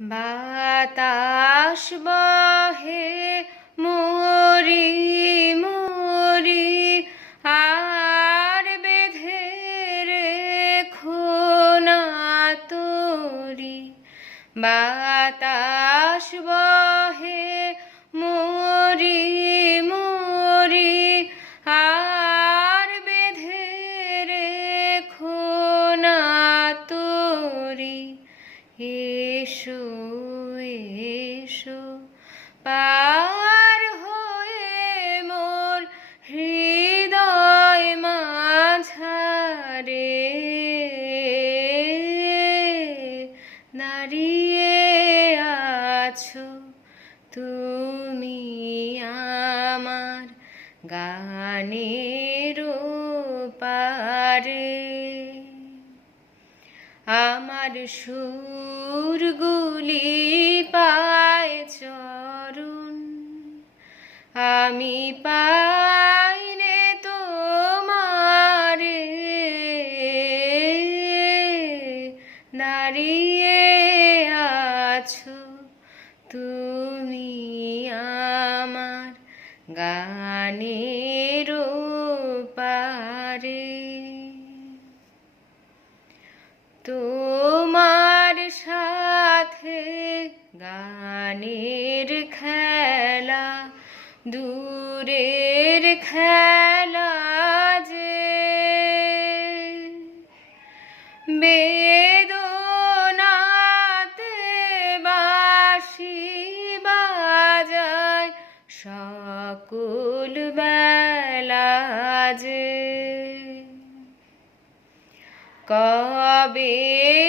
বাতাস বহে মরি মরি আর বেঁধে রেখো না তোরি বাতাস বহে দাঁড়িয়ে আছো তুমি আমার গানের পারে আমার সুরগুলি পায় চরণ আমি পাইনে তোমারে। দাঁড়িয়ে তুমি আমার গানের পারে তোমার সাথে গানের খেলা দূরের সকল বেলা যে কবে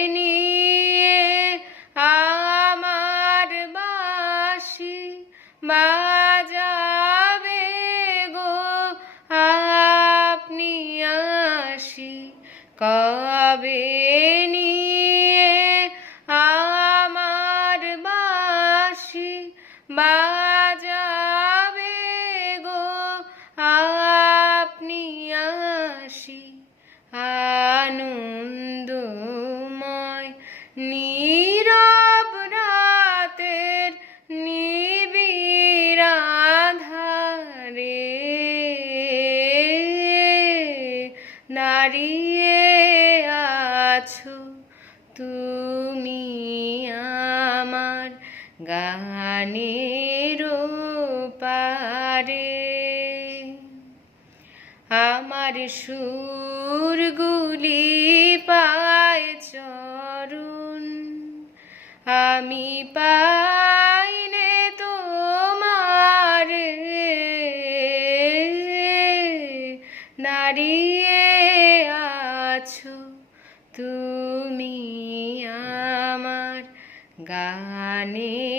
নিয়ে আমার বাসি বাজাবে গো? আপনি আসি কবে দাঁড়িয়ে আছো তুমি আমার গানের পারে আমার সুরগুলি পায় চরণ আমি পাইনে তোমারে। দাঁড়িয়ে তুমি আমার গানে